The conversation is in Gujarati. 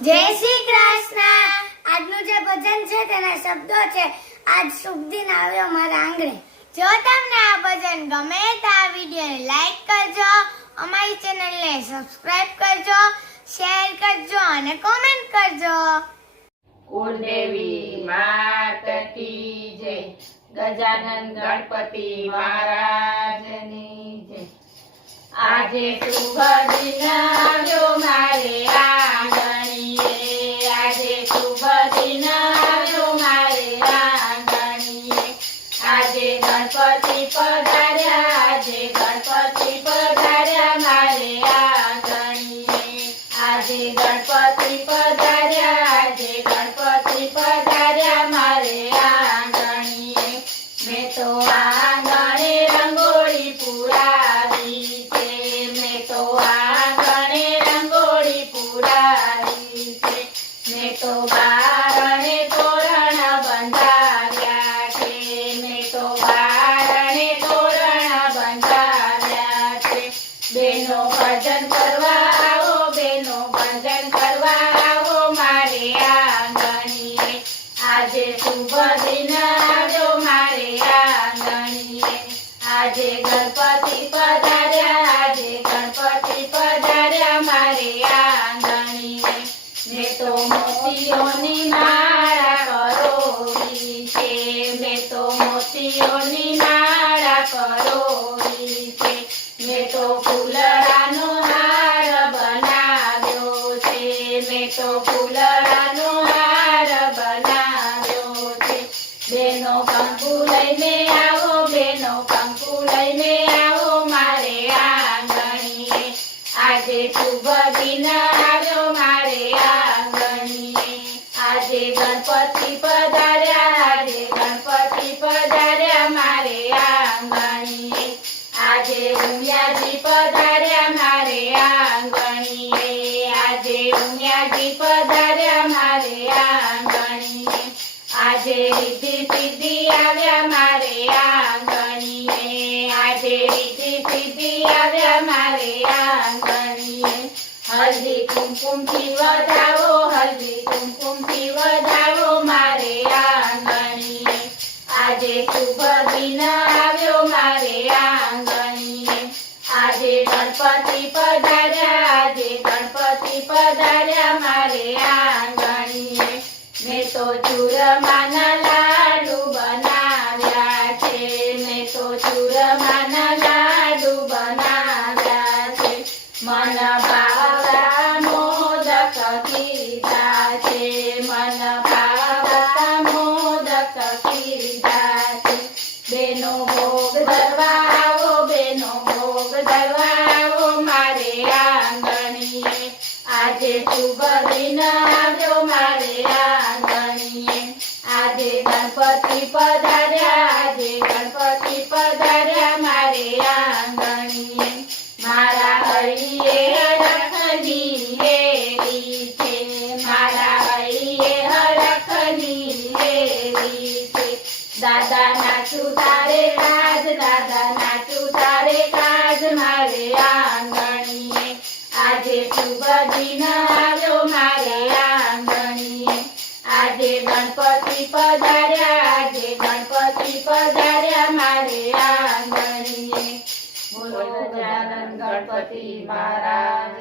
જય શ્રી કૃષ્ણ। આજનું જે ભજન છે તેના શબ્દો છે, આજ શુભ દિન આવ્યો મારા આંગણે। જો તમને આ ભજન ગમે તો આ વિડીયોને લાઈક કરજો, અમારી ચેનલને સબસ્ક્રાઇબ કરજો, શેર કરજો અને કોમેન્ટ કરજો। કુળદેવી માત કી જય, ગજાનન ગણપતિ મહારાજની જય। આજે શુભ દિન આવ્યો મારે આંગણીએ, આજે શુભ દિન આવ્યો મારે આંગણીએ। આજે ગણપતિ પધાર્યા, આજે ગણપતિ પધાર્યા મારે આંગણીએ। આજે ગણપતિ પધાર્યા, આજે ગણપતિ પધાર્યા મારે આંગણીએ। મેં તો આંગણે રંગોળી પુરાવી છે, મેં તો આંગણે રંગોળી પુરાવી છે। મેં તો બારણે તોરણ બંધાવ્યા છે, મેં તો બારણે તોરણ બંધાવ્યા છે। બેનો ભજન કરવા આવો, બેનો ભજન કરવા આવો મારે આંગણીએ। આજે શુભ દિન આવ્યો મારે આંગણીએ। આજે ગણપતિ પધાર્યા, આજે ગણપતિ પધાર્યા મારે આંગણીએ। મેં તો મોતીઓની માળા પરોવી છે, મેં તો મોતીઓની માળા પરોવી છે। મેં તો ફૂલડાનો હાર બનાવ્યો છે, મેં તો ફૂલડાનો હાર બનાવ્યો છે। બેનો કંકુ લઈને આવો, બેનો કંકુ લઈને આવો મારે આંગણીએ। આજે શુભ દિન આવ્યો મારે આંગણીએ। આજે ગણપતિ પધાર્યા, આજે ગણપતિ પધાર્યા મારે આંગણીએ। આજે ઉમિયાજી પધાર્યા મારે આંગણીએ, આજે ઉમિયાજી પધાર્યા મારે આંગણીએ। આજે રિદ્ધિ સિદ્ધિ આવ્યા મારે આંગણીએ, આજે રિદ્ધિ સિદ્ધિ આવ્યા મારે આંગણીએ। હલ્દી કુમકુમથી વધાવો, હલ્દી કુમકુમથી વધાવો મારે આંગણીએ। આજે શુભ દિન આવ્યો મારે આંગણીએ। આજે ગણપતિ પધાર્યા, આજે ગણપતિ પધાર્યા મારે આંગણીએ। મેં તો ચૂરમાના લાડુ બનાવ્યા છે, મેં તો ચૂરમાના લાડુ બનાવ્યા છે। મન ભાવતા મોદક કીધા છે, મન ભાવતા મોદક કીધા છે। બેનો ભોગ ધરવા આવો, બેનો ભોગ ધરવા આવો મારે આંગણીએ। આજે શુભ દિન આવ્યો મારે આંગણીએ। આજે ગણપતિ પધાર્યા, આજે ગણપતિ પધાર્યા મારે આંગણીએ। મારા હરિએ હરખની હેરી છે, મારા હરિએ હરખની હેરી છે। દાદા નાચું તારે કાજ, દાદા નાચું તારે કાજ મારે આંગણીએ। આજે શુભ દિન આવ્યો મારે આંગણીએ। આજે ગણપતિ પધાર્યા, આજે ગણપતિ પધાર્યા મારે આંગણીએ। બોલો ગજાનન ગણપતિ મહારાજ